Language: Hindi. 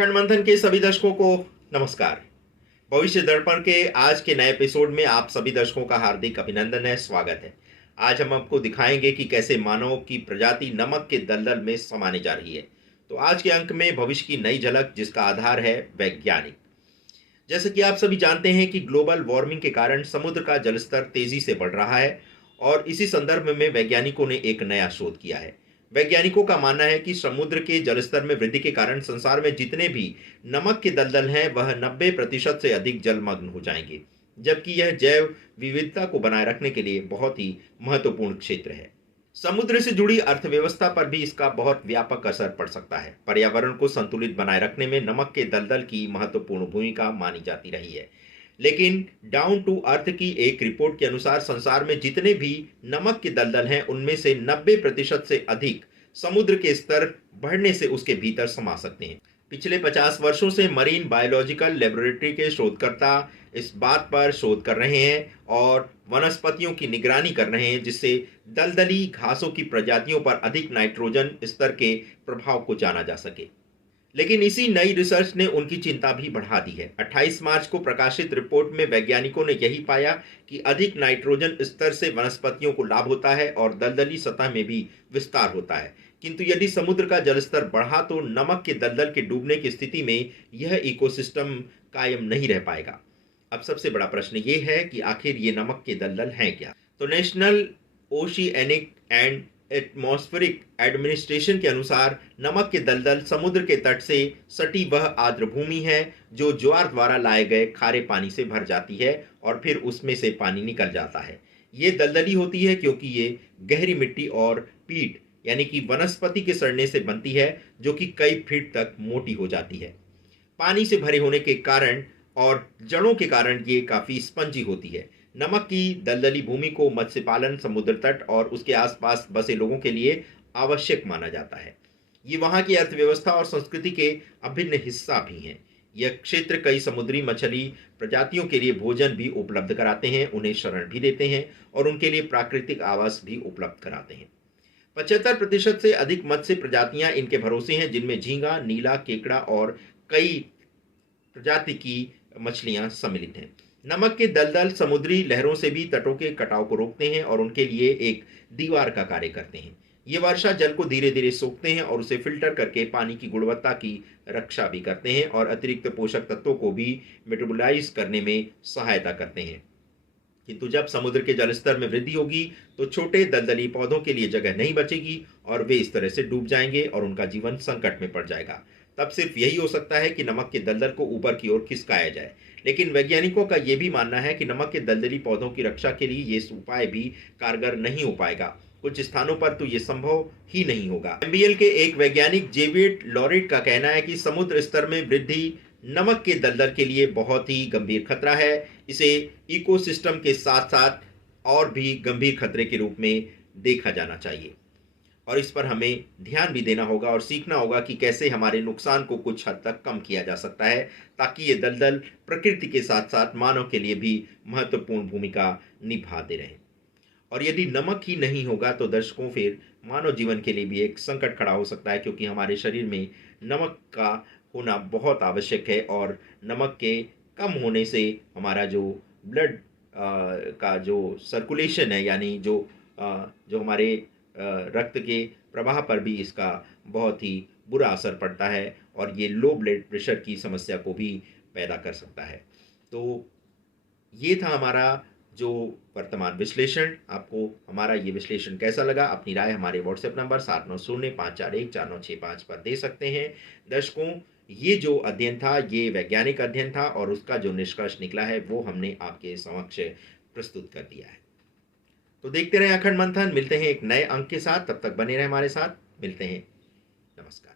अखंड मंथन के सभी दर्शकों को नमस्कार। भविष्य दर्पण के आज के नए एपिसोड में आप सभी दर्शकों का हार्दिक अभिनंदन है, स्वागत है। आज हम आपको दिखाएंगे कि कैसे मानव की प्रजाति नमक के दलदल में समाने जा रही है। तो आज के अंक में भविष्य की नई झलक, जिसका आधार है वैज्ञानिक। जैसे कि आप सभी जानते हैं कि ग्लोबल वार्मिंग के कारण समुद्र का जलस्तर तेजी से बढ़ रहा है और इसी संदर्भ में वैज्ञानिकों ने एक नया शोध किया है। वैज्ञानिकों का मानना है कि समुद्र के जलस्तर में वृद्धि के कारण संसार में जितने भी नमक के दलदल हैं वह 90% से अधिक जलमग्न हो जाएंगे, जबकि यह जैव विविधता को बनाए रखने के लिए बहुत ही महत्वपूर्ण क्षेत्र है। समुद्र से जुड़ी अर्थव्यवस्था पर भी इसका बहुत व्यापक असर पड़ सकता है। पर्यावरण को संतुलित बनाए रखने में नमक के दलदल की महत्वपूर्ण भूमिका मानी जाती रही है। लेकिन डाउन टू अर्थ की एक रिपोर्ट के अनुसार संसार में जितने भी नमक के दलदल हैं उनमें से 90% से अधिक समुद्र के स्तर बढ़ने से उसके भीतर समा सकते हैं। पिछले 50 वर्षों से मरीन बायोलॉजिकल लेबोरेटरी के शोधकर्ता इस बात पर शोध कर रहे हैं और वनस्पतियों की निगरानी कर रहे हैं, जिससे दलदली घासों की प्रजातियों पर अधिक नाइट्रोजन स्तर के प्रभाव को जाना जा सके। लेकिन इसी नई रिसर्च ने उनकी चिंता भी बढ़ा दी है। 28 मार्च को प्रकाशित रिपोर्ट में वैज्ञानिकों ने यही पाया कि अधिक नाइट्रोजन स्तर से वनस्पतियों को लाभ होता है और दलदली सतह में भी विस्तार होता है। किंतु यदि समुद्र का जलस्तर बढ़ा तो नमक के दलदल के डूबने की स्थिति में यह इकोसिस्टम कायम नहीं रह पाएगा। अब सबसे बड़ा प्रश्न ये है कि आखिर ये नमक के दलदल हैं क्या? तो नेशनल ओशिएनिक एंड एटमॉस्फेरिक एडमिनिस्ट्रेशन के अनुसार नमक के दलदल समुद्र के तट से सटी वह आर्द्र भूमि है जो ज्वार द्वारा लाए गए खारे पानी से भर जाती है और फिर उसमें से पानी निकल जाता है। ये दलदली होती है क्योंकि ये गहरी मिट्टी और पीट यानी कि वनस्पति के सड़ने से बनती है, जो कि कई फीट तक मोटी हो जाती है। पानी से भरे होने के कारण और जड़ों के कारण ये काफी स्पंजी होती है। नमक की दलदली भूमि को मत्स्य पालन, समुद्र तट और उसके आसपास बसे लोगों के लिए आवश्यक माना जाता है। ये वहाँ की अर्थव्यवस्था और संस्कृति के अभिन्न हिस्सा भी हैं। यह क्षेत्र कई समुद्री मछली प्रजातियों के लिए भोजन भी उपलब्ध कराते हैं, उन्हें शरण भी देते हैं और उनके लिए प्राकृतिक आवास भी उपलब्ध कराते हैं। 75% से अधिक मत्स्य प्रजातियां इनके भरोसे हैं, जिनमें झींगा, नीला, केकड़ा और कई प्रजाति की मछलियां सम्मिलित हैं। नमक के दलदल समुद्री लहरों से भी तटों के कटाव को रोकते हैं और उनके लिए एक दीवार का कार्य करते हैं। ये वर्षा जल को धीरे धीरे सोखते हैं और उसे फिल्टर करके पानी की गुणवत्ता की रक्षा भी करते हैं और अतिरिक्त पोषक तत्वों को भी मेटाबोलाइज करने में सहायता करते हैं। किंतु जब समुद्र के जलस्तर में वृद्धि होगी तो छोटे दलदली पौधों के लिए जगह नहीं बचेगी और वे इस तरह से डूब जाएंगे और उनका जीवन संकट में पड़ जाएगा। तब सिर्फ यही हो सकता है कि नमक के दलदल को ऊपर की ओर खिसकाया जाए। लेकिन वैज्ञानिकों का यह भी मानना है कि नमक के दलदली पौधों की रक्षा के लिए ये उपाय भी कारगर नहीं हो पाएगा। कुछ स्थानों पर तो ये संभव ही नहीं होगा। एमबीएल के एक वैज्ञानिक जेवियट लॉरेट का कहना है कि समुद्र स्तर में वृद्धि नमक के दलदल के लिए बहुत ही गंभीर खतरा है। इसे इकोसिस्टम के साथ साथ और भी गंभीर खतरे के रूप में देखा जाना चाहिए और इस पर हमें ध्यान भी देना होगा और सीखना होगा कि कैसे हमारे नुकसान को कुछ हद तक कम किया जा सकता है, ताकि ये दलदल प्रकृति के साथ साथ मानव के लिए भी महत्वपूर्ण भूमिका निभाते रहें। और यदि नमक ही नहीं होगा तो दर्शकों फिर मानव जीवन के लिए भी एक संकट खड़ा हो सकता है, क्योंकि हमारे शरीर में नमक का होना बहुत आवश्यक है और नमक के कम होने से हमारा जो ब्लड का जो सर्कुलेशन है, यानी जो हमारे रक्त के प्रवाह पर भी इसका बहुत ही बुरा असर पड़ता है और ये लो ब्लड प्रेशर की समस्या को भी पैदा कर सकता है। तो ये था हमारा जो वर्तमान विश्लेषण। आपको हमारा ये विश्लेषण कैसा लगा? अपनी राय हमारे व्हाट्सएप नंबर 7905414965 पर दे सकते हैं। दर्शकों, ये जो अध्ययन था ये वैज्ञानिक अध्ययन था और उसका जो निष्कर्ष निकला है वो हमने आपके समक्ष प्रस्तुत कर दिया है। तो देखते रहें अखंड मंथन। मिलते हैं एक नए अंक के साथ, तब तक बने रहें हमारे साथ। मिलते हैं। नमस्कार।